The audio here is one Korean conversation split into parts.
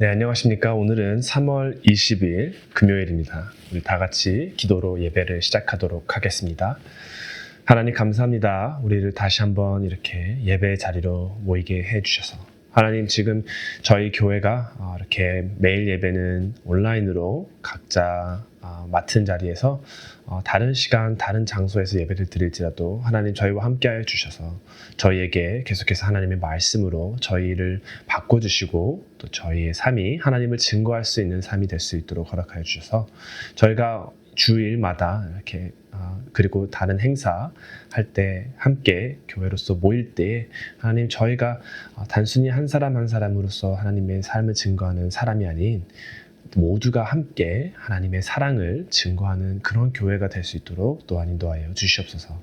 네, 안녕하십니까. 오늘은 3월 20일 금요일입니다. 우리 다 같이 기도로 예배를 시작하도록 하겠습니다. 하나님 감사합니다. 우리를 다시 한번 이렇게 예배 자리로 모이게 해주셔서. 하나님 지금 저희 교회가 이렇게 매일 예배는 온라인으로 각자 맡은 자리에서 다른 시간, 다른 장소에서 예배를 드릴지라도 하나님 저희와 함께하여 주셔서 저희에게 계속해서 하나님의 말씀으로 저희를 바꿔주시고 또 저희의 삶이 하나님을 증거할 수 있는 삶이 될 수 있도록 허락하여 주셔서 저희가 주일마다 이렇게 그리고 다른 행사 할 때 함께 교회로서 모일 때 하나님 저희가 단순히 한 사람 한 사람으로서 하나님의 삶을 증거하는 사람이 아닌 모두가 함께 하나님의 사랑을 증거하는 그런 교회가 될 수 있도록 또한 인도하여 주시옵소서.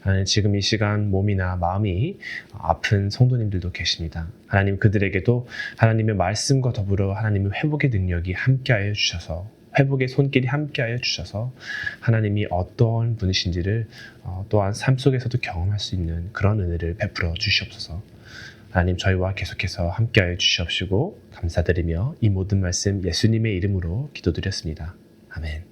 하나님 지금 이 시간 몸이나 마음이 아픈 성도님들도 계십니다. 하나님 그들에게도 하나님의 말씀과 더불어 하나님의 회복의 능력이 함께하여 주셔서 회복의 손길이 함께하여 주셔서 하나님이 어떠한 분이신지를 또한 삶 속에서도 경험할 수 있는 그런 은혜를 베풀어 주시옵소서. 하나님 저희와 계속해서 함께하여 주시옵시고 감사드리며 이 모든 말씀 예수님의 이름으로 기도드렸습니다. 아멘.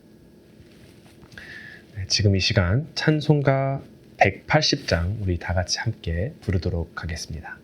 네, 지금 이 시간 찬송가 180장 우리 다 같이 함께 부르도록 하겠습니다.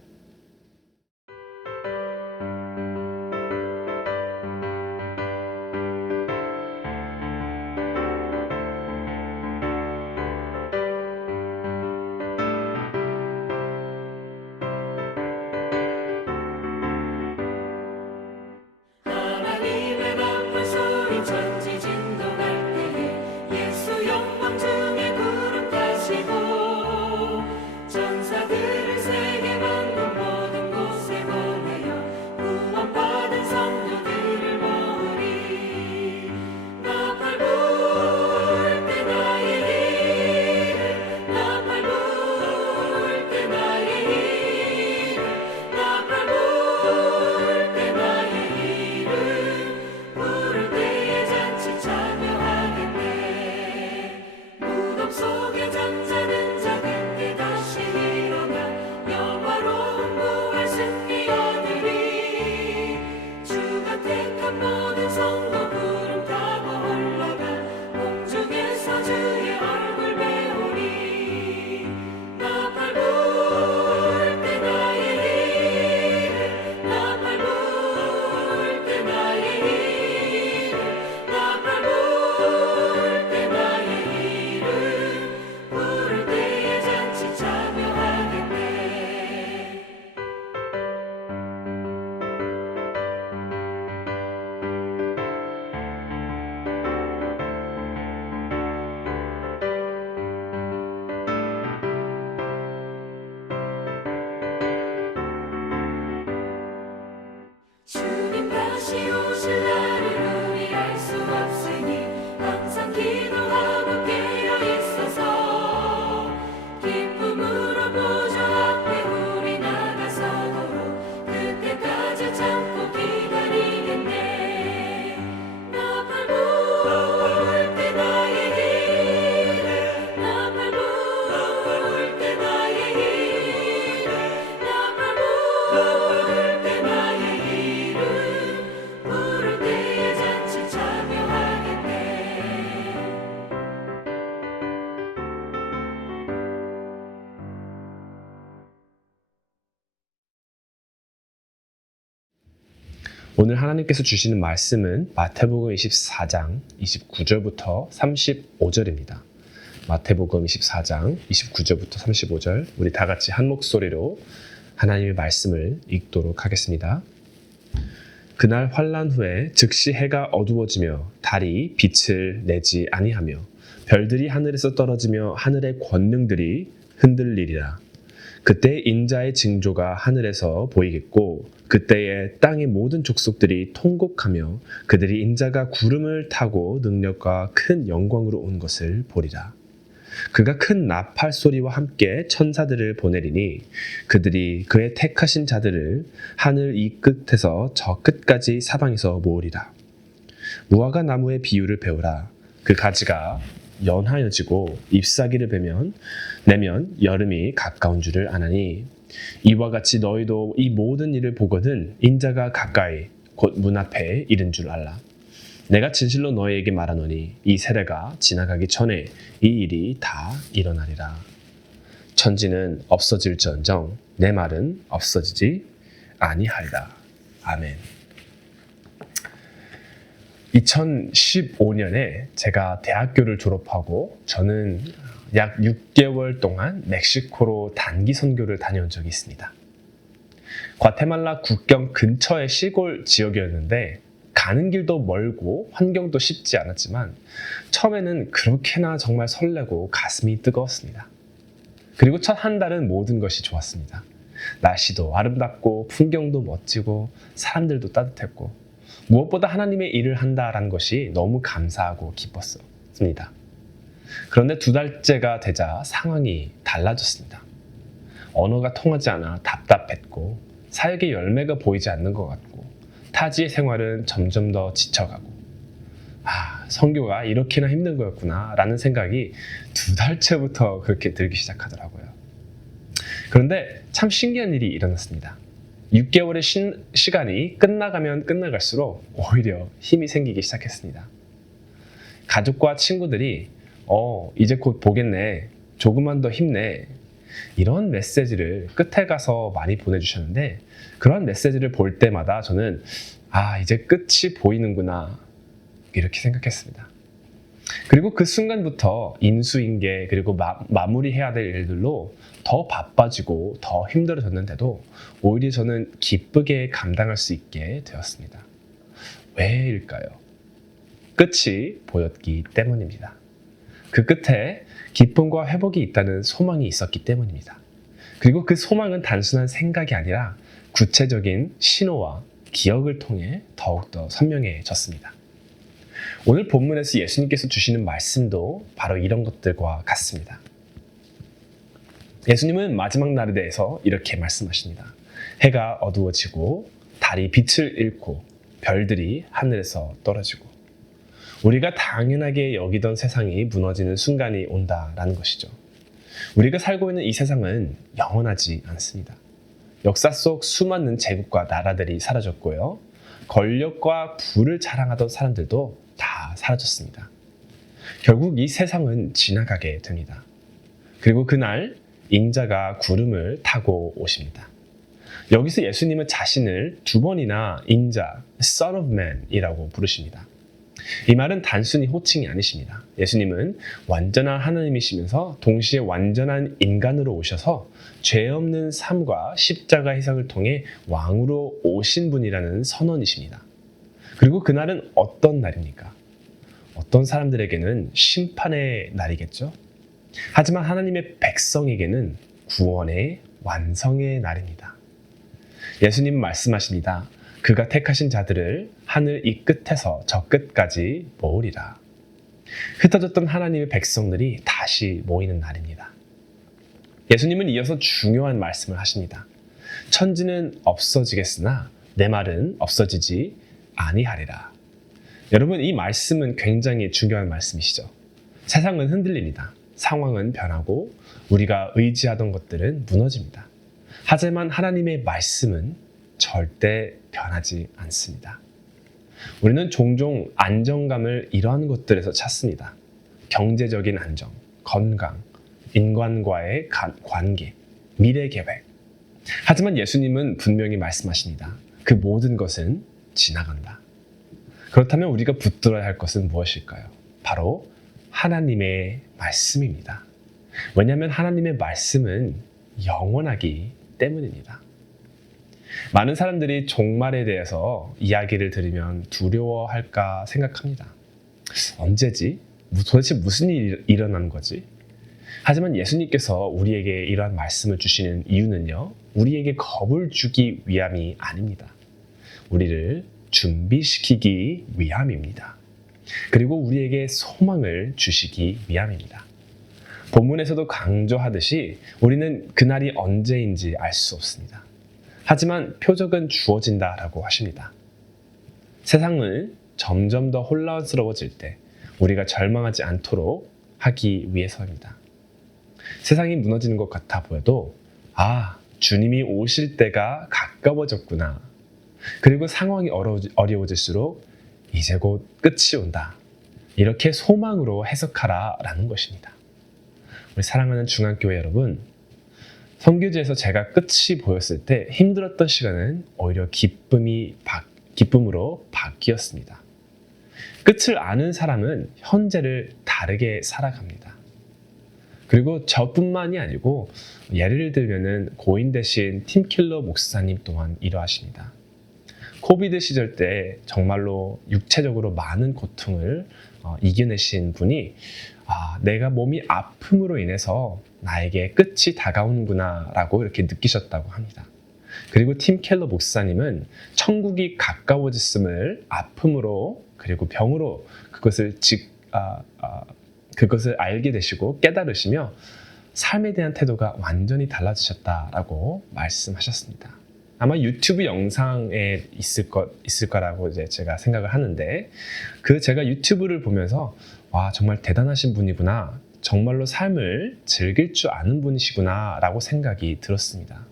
오늘 하나님께서 주시는 말씀은 마태복음 24장 29절부터 35절입니다. 마태복음 24장 29절부터 35절 우리 다 같이 한 목소리로 하나님의 말씀을 읽도록 하겠습니다. 그날 환난 후에 즉시 해가 어두워지며 달이 빛을 내지 아니하며 별들이 하늘에서 떨어지며 하늘의 권능들이 흔들리리라. 그때 인자의 징조가 하늘에서 보이겠고 그때에 땅의 모든 족속들이 통곡하며 그들이 인자가 구름을 타고 능력과 큰 영광으로 온 것을 보리라. 그가 큰 나팔 소리와 함께 천사들을 보내리니 그들이 그의 택하신 자들을 하늘 이 끝에서 저 끝까지 사방에서 모으리라. 무화과 나무의 비유를 배우라. 그 가지가 연하여지고 잎사귀를 내면 여름이 가까운 줄을 아나니 이와 같이 너희도 이 모든 일을 보거든 인자가 가까이 곧 문 앞에 이른 줄 알라. 내가 진실로 너희에게 말하노니 이 세대가 지나가기 전에 이 일이 다 일어나리라. 천지는 없어질지언정 내 말은 없어지지 아니하리라. 아멘. 2015년에 제가 대학교를 졸업하고 저는 약 6개월 동안 멕시코로 단기 선교를 다녀온 적이 있습니다. 과테말라 국경 근처의 시골 지역이었는데 가는 길도 멀고 환경도 쉽지 않았지만 처음에는 그렇게나 정말 설레고 가슴이 뜨거웠습니다. 그리고 첫 한 달은 모든 것이 좋았습니다. 날씨도 아름답고 풍경도 멋지고 사람들도 따뜻했고 무엇보다 하나님의 일을 한다라는 것이 너무 감사하고 기뻤습니다. 그런데 2달째가 되자 상황이 달라졌습니다. 언어가 통하지 않아 답답했고 사역의 열매가 보이지 않는 것 같고 타지의 생활은 점점 더 지쳐가고 선교가 이렇게나 힘든 거였구나 라는 생각이 2달째부터 그렇게 들기 시작하더라고요. 그런데 참 신기한 일이 일어났습니다. 6개월의 시간이 끝나가면 끝나갈수록 오히려 힘이 생기기 시작했습니다. 가족과 친구들이 이제 곧 보겠네, 조금만 더 힘내, 이런 메시지를 끝에 가서 많이 보내주셨는데 그런 메시지를 볼 때마다 저는 이제 끝이 보이는구나 이렇게 생각했습니다. 그리고 그 순간부터 인수인계 그리고 마무리해야 될 일들로 더 바빠지고 더 힘들어졌는데도 오히려 저는 기쁘게 감당할 수 있게 되었습니다. 왜일까요? 끝이 보였기 때문입니다. 그 끝에 기쁨과 회복이 있다는 소망이 있었기 때문입니다. 그리고 그 소망은 단순한 생각이 아니라 구체적인 신호와 기억을 통해 더욱더 선명해졌습니다. 오늘 본문에서 예수님께서 주시는 말씀도 바로 이런 것들과 같습니다. 예수님은 마지막 날에 대해서 이렇게 말씀하십니다. 해가 어두워지고 달이 빛을 잃고 별들이 하늘에서 떨어지고 우리가 당연하게 여기던 세상이 무너지는 순간이 온다라는 것이죠. 우리가 살고 있는 이 세상은 영원하지 않습니다. 역사 속 수많은 제국과 나라들이 사라졌고요. 권력과 부를 자랑하던 사람들도 다 사라졌습니다. 결국 이 세상은 지나가게 됩니다. 그리고 그날 인자가 구름을 타고 오십니다. 여기서 예수님은 자신을 2번이나 인자, Son of Man이라고 부르십니다. 이 말은 단순히 호칭이 아니십니다. 예수님은 완전한 하나님이시면서 동시에 완전한 인간으로 오셔서 죄 없는 삶과 십자가 희생을 통해 왕으로 오신 분이라는 선언이십니다. 그리고 그날은 어떤 날입니까? 어떤 사람들에게는 심판의 날이겠죠? 하지만 하나님의 백성에게는 구원의 완성의 날입니다. 예수님 말씀하십니다. 그가 택하신 자들을 하늘 이 끝에서 저 끝까지 모으리라. 흩어졌던 하나님의 백성들이 다시 모이는 날입니다. 예수님은 이어서 중요한 말씀을 하십니다. 천지는 없어지겠으나 내 말은 없어지지 아니하리라. 여러분, 이 말씀은 굉장히 중요한 말씀이시죠. 세상은 흔들립니다. 상황은 변하고 우리가 의지하던 것들은 무너집니다. 하지만 하나님의 말씀은 절대 변하지 않습니다. 우리는 종종 안정감을 이러한 것들에서 찾습니다. 경제적인 안정, 건강, 인간과의 관계, 미래 계획. 하지만 예수님은 분명히 말씀하십니다. 그 모든 것은 지나간다. 그렇다면 우리가 붙들어야 할 것은 무엇일까요? 바로 하나님의 말씀입니다. 왜냐하면 하나님의 말씀은 영원하기 때문입니다. 많은 사람들이 종말에 대해서 이야기를 들으면 두려워할까 생각합니다. 언제지? 도대체 무슨 일이 일어나는 거지? 하지만 예수님께서 우리에게 이러한 말씀을 주시는 이유는요, 우리에게 겁을 주기 위함이 아닙니다. 우리를 준비시키기 위함입니다. 그리고 우리에게 소망을 주시기 위함입니다. 본문에서도 강조하듯이 우리는 그날이 언제인지 알 수 없습니다. 하지만 표적은 주어진다라고 하십니다. 세상을 점점 더 혼란스러워질 때 우리가 절망하지 않도록 하기 위해서입니다. 세상이 무너지는 것 같아 보여도 주님이 오실 때가 가까워졌구나. 그리고 상황이 어려워질수록 이제 곧 끝이 온다. 이렇게 소망으로 해석하라라는 것입니다. 우리 사랑하는 중앙교회 여러분, 선교지에서 제가 끝이 보였을 때 힘들었던 시간은 오히려 기쁨으로 바뀌었습니다. 끝을 아는 사람은 현재를 다르게 살아갑니다. 그리고 저뿐만이 아니고 예를 들면은 고인 되신 팀킬러 목사님 또한 이러하십니다. 코비드 시절 때 정말로 육체적으로 많은 고통을 이겨내신 분이 내가 몸이 아픔으로 인해서 나에게 끝이 다가오는구나 라고 이렇게 느끼셨다고 합니다. 그리고 팀 켈러 목사님은 천국이 가까워졌음을 아픔으로 그리고 병으로 그것을 알게 되시고 깨달으시며 삶에 대한 태도가 완전히 달라지셨다라고 말씀하셨습니다. 아마 유튜브 영상에 있을 거라고 이제 제가 생각을 하는데 제가 유튜브를 보면서 와, 정말 대단하신 분이구나. 정말로 삶을 즐길 줄 아는 분이시구나 라고 생각이 들었습니다.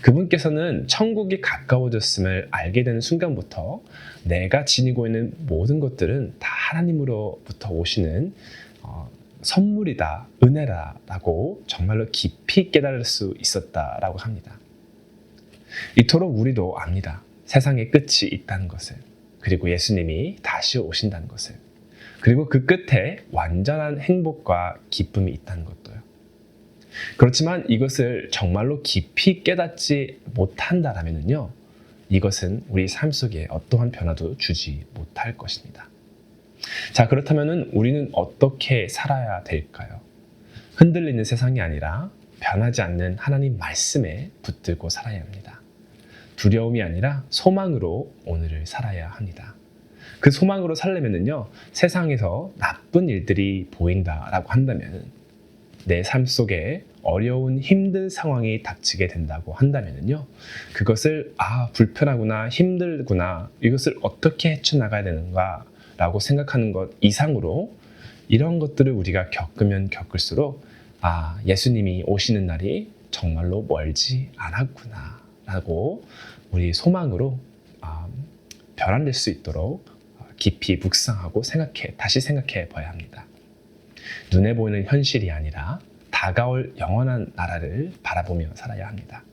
그분께서는 천국이 가까워졌음을 알게 되는 순간부터 내가 지니고 있는 모든 것들은 다 하나님으로부터 오시는 선물이다, 은혜다 라고 정말로 깊이 깨달을 수 있었다라고 합니다. 이토록 우리도 압니다. 세상에 끝이 있다는 것을, 그리고 예수님이 다시 오신다는 것을, 그리고 그 끝에 완전한 행복과 기쁨이 있다는 것도요. 그렇지만 이것을 정말로 깊이 깨닫지 못한다라면요, 이것은 우리 삶 속에 어떠한 변화도 주지 못할 것입니다. 자, 그렇다면 우리는 어떻게 살아야 될까요? 흔들리는 세상이 아니라 변하지 않는 하나님 말씀에 붙들고 살아야 합니다. 두려움이 아니라 소망으로 오늘을 살아야 합니다. 그 소망으로 살려면요, 세상에서 나쁜 일들이 보인다라고 한다면, 내 삶 속에 어려운 힘든 상황이 닥치게 된다고 한다면요, 그것을 불편하구나, 힘들구나, 이것을 어떻게 헤쳐나가야 되는가 라고 생각하는 것 이상으로 이런 것들을 우리가 겪으면 겪을수록 예수님이 오시는 날이 정말로 멀지 않았구나 라고 우리 소망으로 변화될 수 있도록 깊이 묵상하고 다시 생각해 봐야 합니다. 눈에 보이는 현실이 아니라 다가올 영원한 나라를 바라보며 살아야 합니다.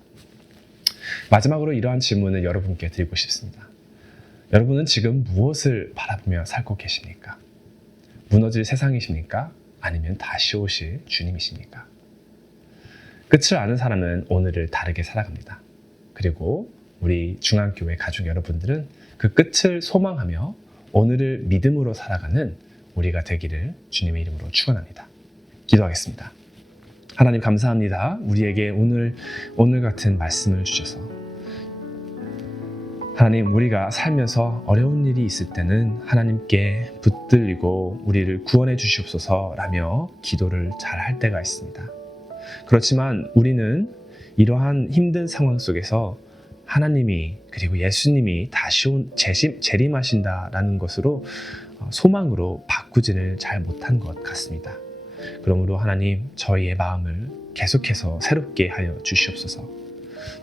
마지막으로 이러한 질문을 여러분께 드리고 싶습니다. 여러분은 지금 무엇을 바라보며 살고 계십니까? 무너질 세상이십니까? 아니면 다시 오실 주님이십니까? 끝을 아는 사람은 오늘을 다르게 살아갑니다. 그리고 우리 중앙교회 가족 여러분들은 그 끝을 소망하며 오늘을 믿음으로 살아가는 우리가 되기를 주님의 이름으로 축원합니다. 기도하겠습니다. 하나님 감사합니다. 우리에게 오늘 같은 말씀을 주셔서 하나님, 우리가 살면서 어려운 일이 있을 때는 하나님께 붙들리고 우리를 구원해 주시옵소서라며 기도를 잘 할 때가 있습니다. 그렇지만 우리는 이러한 힘든 상황 속에서 하나님이 그리고 예수님이 다시 재림하신다라는 것으로 소망으로 바꾸지를 잘 못한 것 같습니다. 그러므로 하나님, 저희의 마음을 계속해서 새롭게 하여 주시옵소서.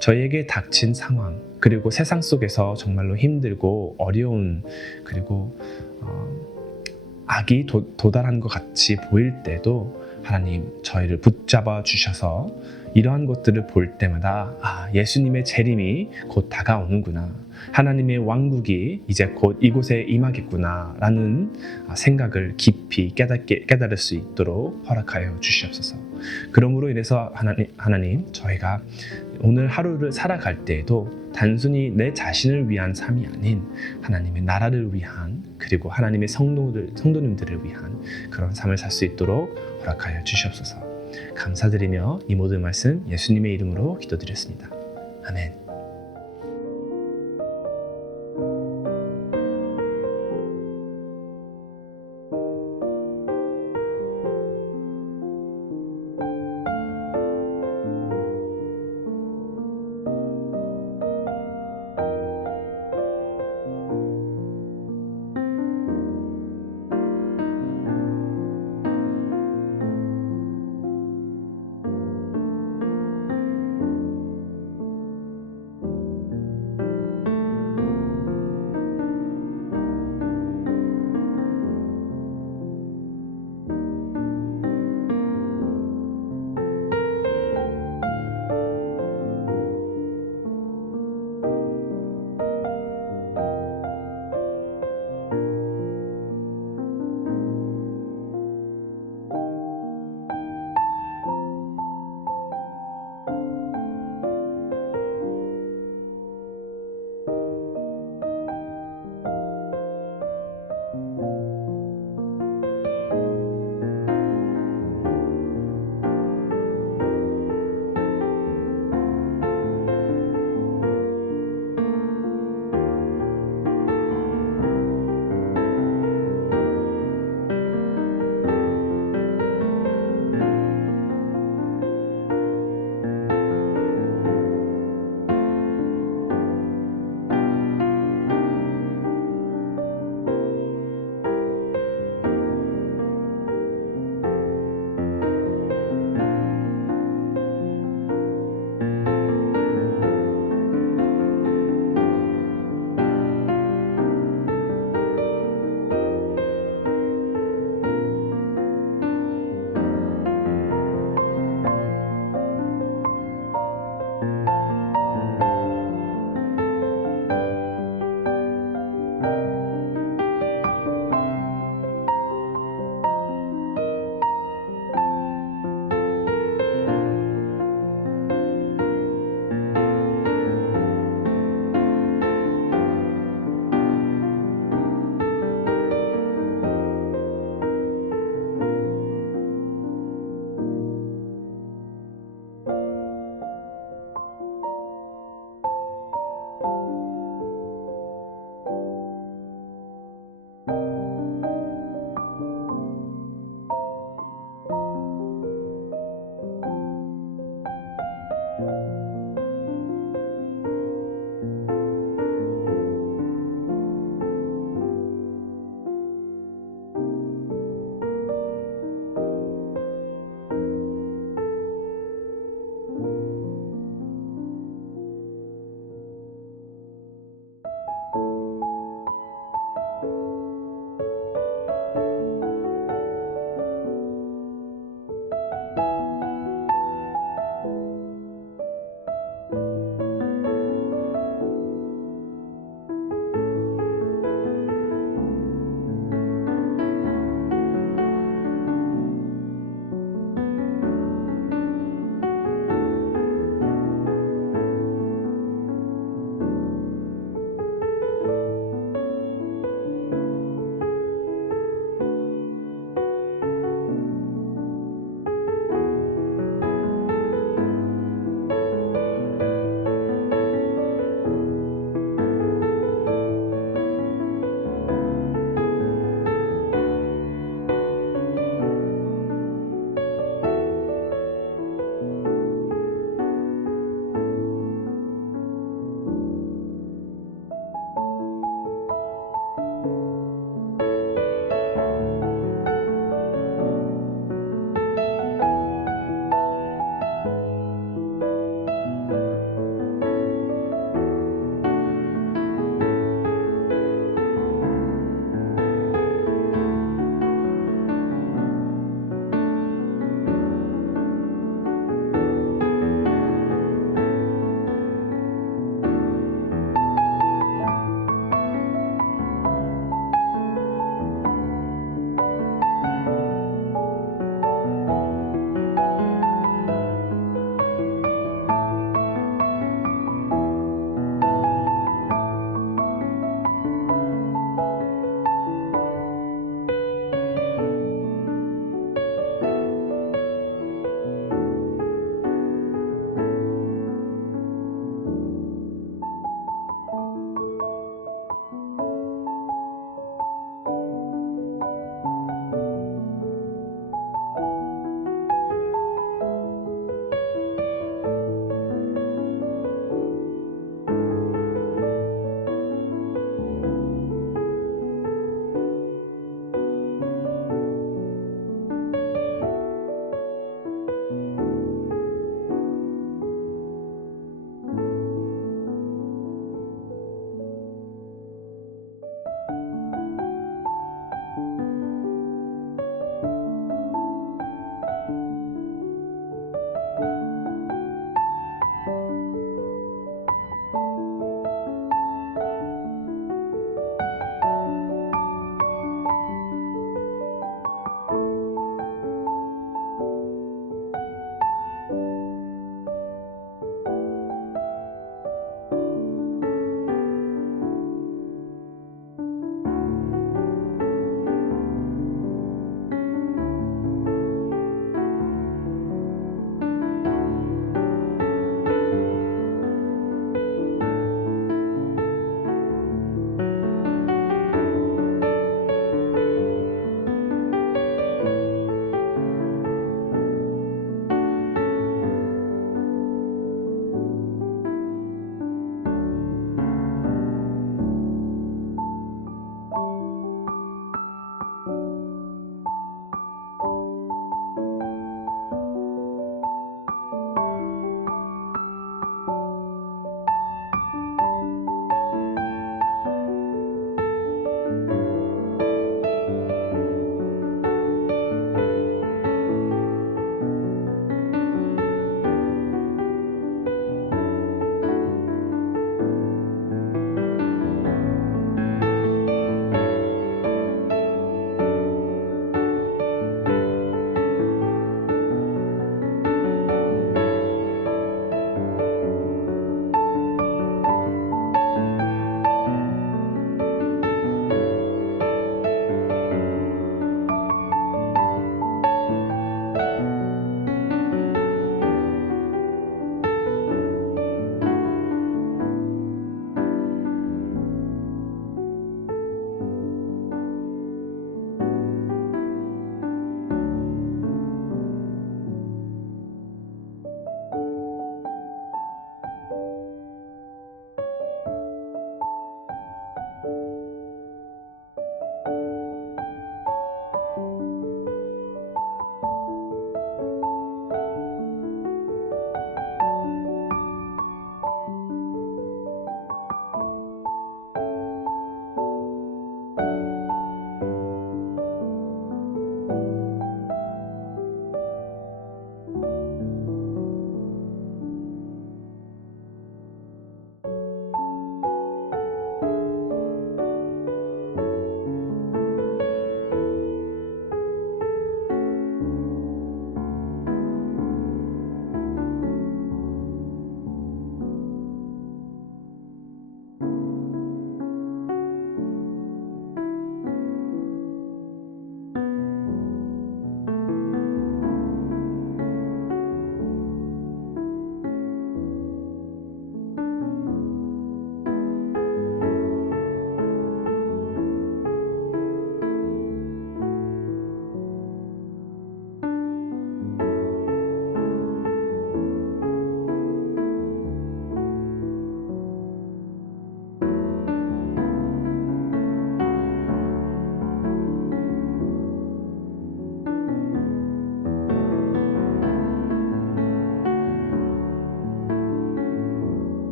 저희에게 닥친 상황, 그리고 세상 속에서 정말로 힘들고 어려운, 그리고 악이 도달한 것 같이 보일 때도 하나님, 저희를 붙잡아 주셔서 이러한 것들을 볼 때마다 예수님의 재림이 곧 다가오는구나, 하나님의 왕국이 이제 곧 이곳에 임하겠구나 라는 생각을 깊이 깨달을 수 있도록 허락하여 주시옵소서. 그러므로 인해서 하나님, 저희가 오늘 하루를 살아갈 때에도 단순히 내 자신을 위한 삶이 아닌 하나님의 나라를 위한, 그리고 하나님의 성도님들을 위한 그런 삶을 살 수 있도록 허락하여 주시옵소서. 감사드리며 이 모든 말씀 예수님의 이름으로 기도드렸습니다. 아멘.